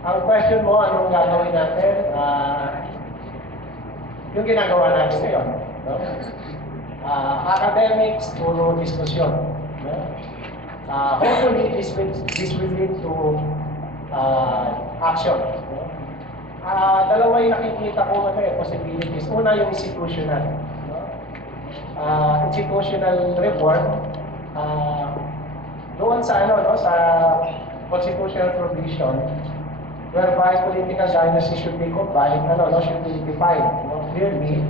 Ang question mo, anong gagawin natin? Yung ginagawa natin ngayon. No? Academics, puro diskusyon. No? Hopefully, this will lead to action. No? Dalawa yung nakikita ko possibilities. Una, yung institutional. No? Institutional reform. Doon sa sa constitutional provision, whereby political dynasty should be combined, should be defined, clearly.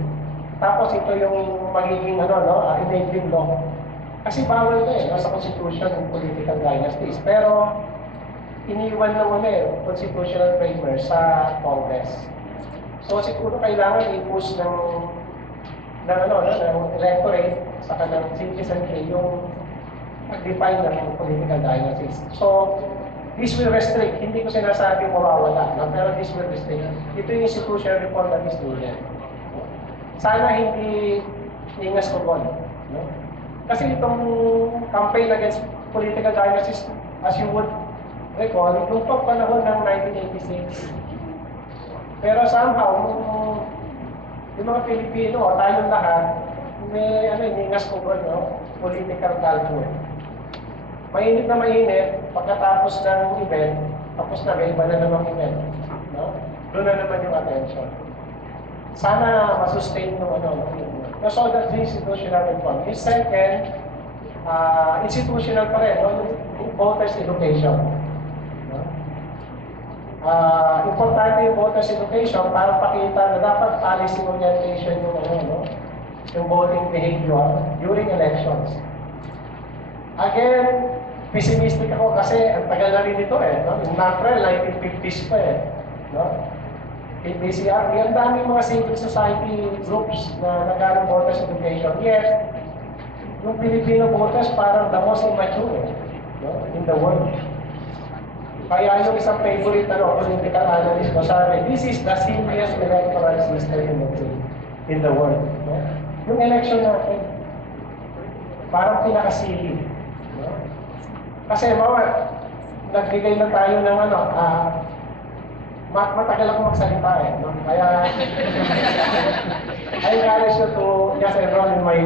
Tapos ito yung magiging, enabling law. Kasi bawal sa Constitution ng political dynasties. Pero, iniwan naman constitutional framework sa Congress. So, siguro kailangan i-push ng electorate sa kanang citizenry yung mag-define ng political dynasties. So, this will restrict. Hindi ko sinasabi mawawala, pero this will restrict. Ito yung institutional reform that is needed. Sana hindi ingas ko no? Kasi itong campaign against political dynasties, as you would recall, nung panahon ng 1986. Pero somehow, yung mga Pilipino, tayong lahat, may ingas ko political culture. Mainit na mainit, pagkatapos ng event, tapos na, may iba na namang event. No? Doon na naman yung attention. Sana masustain nung so that's the institutional reform. Yung second, institutional pa rin, yung voters education. No? Importante yung voters education para pakita na dapat policy orientation yung voting behavior during elections. Again, pessimistic ako kasi ang tagal na rin ito Yung April, 1950s pa no? BCR, ang daming mga civil society groups na nag-aaral voters education. Yes, yung Filipino voters parang the most immature in the world. Kaya yung isang favorite political analyst ko sabi, this is the simplest electoral system in the world. No? Yung election natin, parang pinakasili. No? Kasi nagbigay na tayo ng matagal ako magsalita no? Kaya I encourage you to just enroll in my